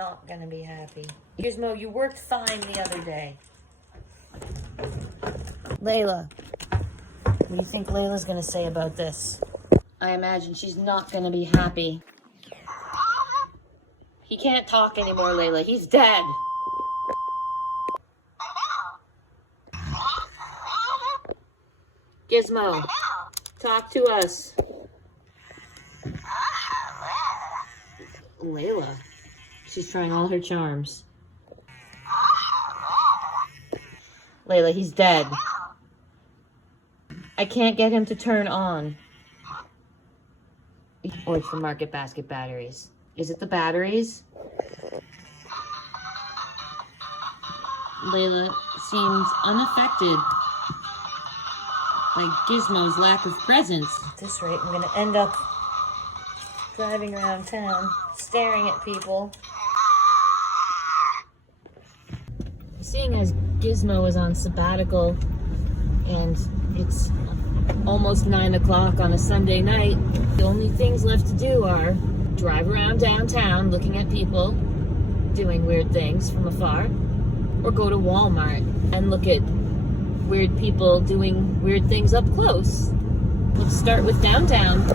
not gonna be happy. Gizmo, you worked fine the other day. Layla, what do you think Layla's gonna say about this? I imagine she's not gonna be happy. He can't talk anymore, Layla. He's dead. Gizmo, talk to us. Layla, she's trying all her charms. Layla, he's dead. I can't get him to turn on. Oh, it's the Market Basket batteries. Is it the batteries? Layla seems unaffected by Gizmo's lack of presence. At this rate, I'm gonna end up driving around town, staring at people. Seeing as Gizmo is on sabbatical and it's almost 9 o'clock on a Sunday night, the only things left to do are drive around downtown looking at people doing weird things from afar, or go to Walmart and look at weird people doing weird things up close. Let's start with downtown.